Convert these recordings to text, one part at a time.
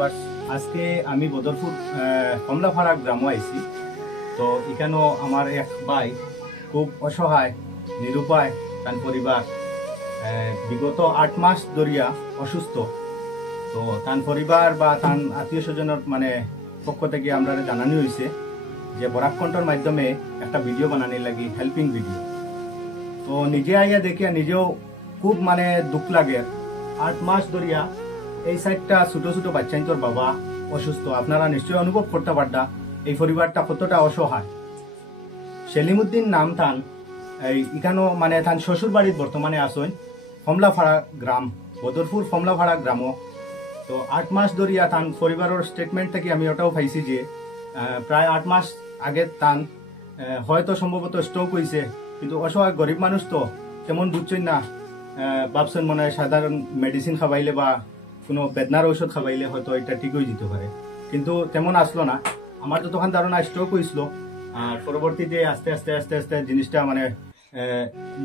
Viewers, আজকে আমি বদরপুর কমলাপাড়া গ্রামে আইছি। তো এখানেও আমার এক ভাই খুব অসহায় নিরুপায়, তার পরিবার বিগত 8 মাস ধরিয়া অসুস্থ। তো তার পরিবার বা তার আত্মীয় স্বজনের পক্ষ থেকে আমরা জানানো হয়েছে যে বরাক কণ্ঠর মাধ্যমে একটা ভিডিও বানানি লাগি, হেল্পিং ভিডিও। তো নিজে আইয়া দেখিয়া নিজেও খুব দুঃখ লাগে। 8 মাস ধরিয়া এই সাইডটা ছোট ছোট বাচ্চাই তোর বাবা অসুস্থ। আপনারা নিশ্চয়ই অনুভব করতে পারতা এই পরিবারটা কতটা অসহায়। সেলিমউদ্দিন নাম তান, এখানেও তান শ্বশুর বাড়ির বর্তমানে আসেন কমলাপাড়া গ্রাম, বদরপুর কমলাপাড়া গ্রাম। তো 8 মাস ধরিয়া তান পরিবারের স্টেটমেন্ট থেকে আমি ওটাও পাইছি যে প্রায় 8 মাস আগে তান হয়তো সম্ভবত স্ট্রোক হয়েছে, কিন্তু অসহায় গরিব মানুষ তো তেমন বুঝছেন না, ভাবছেন মনে হয় সাধারণ মেডিসিন খাওয়াইলে বা কোনো বেদনার ঔষধ খাওয়াইলে হয়তো এটা ঠিক হয়ে যেতে পারে, কিন্তু তেমন আসলো না। আমার তো তখন ধারণা স্ট্রোক হয়েছিল, আর পরবর্তীতে আস্তে আস্তে আস্তে আস্তে জিনিসটা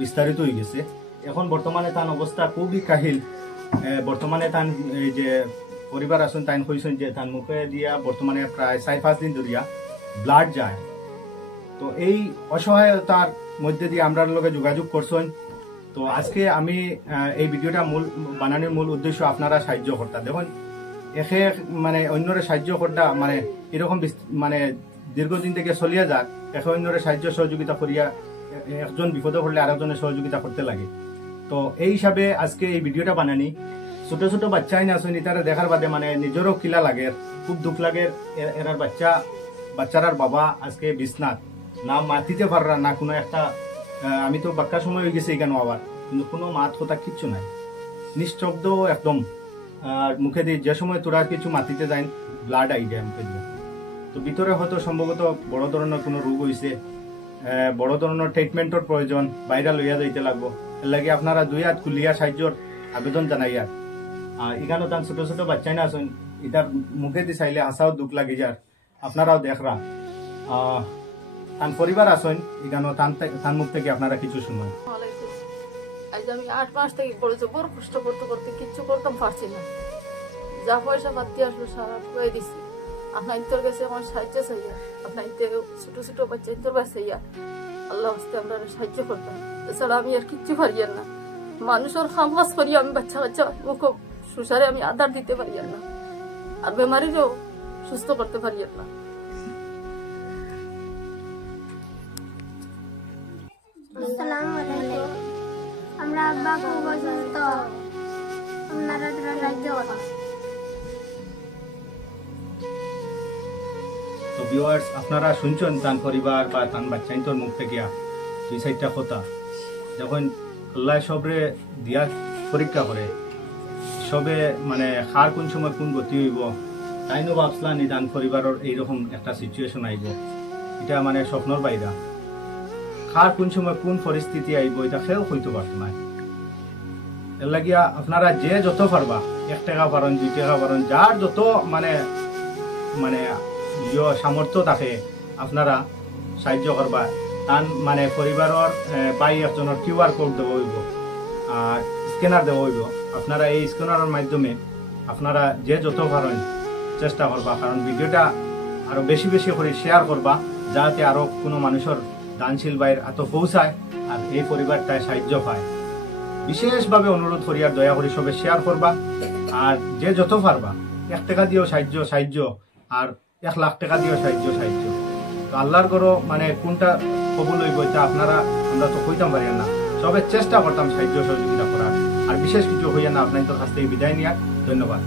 বিস্তারিত হয়ে গেছে। এখন বর্তমানে তার অবস্থা খুবই কাহিল। বর্তমানে তার এই যে পরিবার আছেন তাই কইছেন যে তার মুখে দিয়া বর্তমানে প্রায় 4-5 দিন ধরিয়া ব্লাড যায়। তো এই অসহায়তার মধ্যে দিয়ে আমরা লোকে যোগাযোগ করছেন। তো আজকে আমি এই ভিডিওটা বানানোর মূল উদ্দেশ্য আপনারা সাহায্য করতা। দেখুন একে অন্যরে সাহায্য করতা এরকম দীর্ঘদিন থেকে চলিয়া যাক, একে অন্যরে সাহায্য সহযোগিতা করিয়া একজন বিপদে পড়লে আরেকজনের সহযোগিতা করতে লাগে। তো এই হিসাবে আজকে এই ভিডিওটা বানানি। ছোট ছোট বাচ্চাই না শুনি তারা দেখার বাদে নিজেরও কিলা লাগে, খুব দুঃখ লাগে। এরার বাচ্চারার বাবা আজকে বিছনাথ, না মাতিতে পাররা না কোনো একটা, আমি তো বাক্কা সময় হয়ে গেছে এখানে আবার, কিন্তু কোনো মাত কথা কিচ্ছু নাই, নিঃশব্দ একদম। আর মুখে দিয়ে যে সময় তোরা কিছু মাতিতে যায় ব্লাড আই যায় মুখে দিয়ে। তো ভিতরে হয়তো সম্ভবত বড় ধরনের কোনো রোগ হয়েছে, বড় ধরনের ট্রিটমেন্টের প্রয়োজন, বাইরে লইয়া যাইতে লাগবো। এর লাগে আপনারা 2 হাত খুলিয়া সাহায্যর আবেদন জানাইয়া। এখানে তার ছোট ছোট বাচ্চাই না আছেন, এটার মুখে দিয়ে চাইলে হাসাও দুঃখ লাগে যার, আপনারাও দেখরা। তার পরিবার আছেন এখানে, তার মুখ থেকে আপনারা কিছু শুনুন। আজ আমি 8 মাস থেকে পড়েছি, বড় কষ্ট করতে করতে কিচ্ছু করতাম পারছি না। যা পয়সা পাতি আসলো সারা খুঁয়ে দিছি। আপনার ইন্তর কাছে আমার সাহায্য চাইয়া, আপনার ছোট ছোট বাচ্চা ইন্তর কাছে চাইয়া আল্লাহ হস্তে আমরা সাহায্য করতাম। এছাড়া আমি আর কিচ্ছু পারি না। মানুষের খামাজ করি আমি বাচ্চা মুখ সুসারে আমি আধার দিতে পারি না, আর বেমারিরও সুস্থ করতে পারি না। আমরা আব্বা খুব অসুস্থ, আপনারা সাহায্য করুন। তো ভিউয়ার্স, আপনারা শুনছেন তান পরিবার বা তান বাচ্চাইন্তর মুখ থেকে 2-4টা কথা। যখন আল্লাহ সবরে দিয়া পরীক্ষা করে, সবে খার কোন সময় কোন গতি হইব, তাইনো ভাবছিলাম নি তান পরিবারের এইরকম একটা সিচুয়েশন আইব। এটা স্বপ্নর বাইরা। খার কোন সময় কোন পরিস্থিতি আইব এটা কেউ হইতে পারত না। এর লাগিয়া আপনারা যে যত পারবা, 1 টাকা পারেন, 2 টাকা পারেন, যার যত সামর্থ্য থাকে আপনারা সাহায্য করবা। তান পরিবারের বাই একজনের QR কোড দেওয়া হইব আর স্ক্যানার দেওয়া হইব। আপনারা এই স্ক্যানারের মাধ্যমে আপনারা যে যত পারেন চেষ্টা করবা, কারণ ভিডিওটা আরো বেশি বেশি করে শেয়ার করবা, যাতে আরো কোনো মানুষের দানশীল বাইর এত পৌঁছায় আর এই পরিবারটায় সাহায্য পায়। বিশেষভাবে অনুরোধ করি আর দয়া করে সবে শেয়ার করবা। আর যে যত পারবা, 1 টাকা দিয়েও সাহায্য আর 1 লাখ টাকা দিয়েও সাহায্য। তো আল্লাহর গরো কোনটা কবুল হইব এটা আমরা তো কইতাম পারি না। সবে চেষ্টা করতাম সাহায্য সহযোগিতা করার। আর বিশেষ কিছু হইয়া না, আপনার কাছ থেকে বিদায় নেওয়ার। ধন্যবাদ।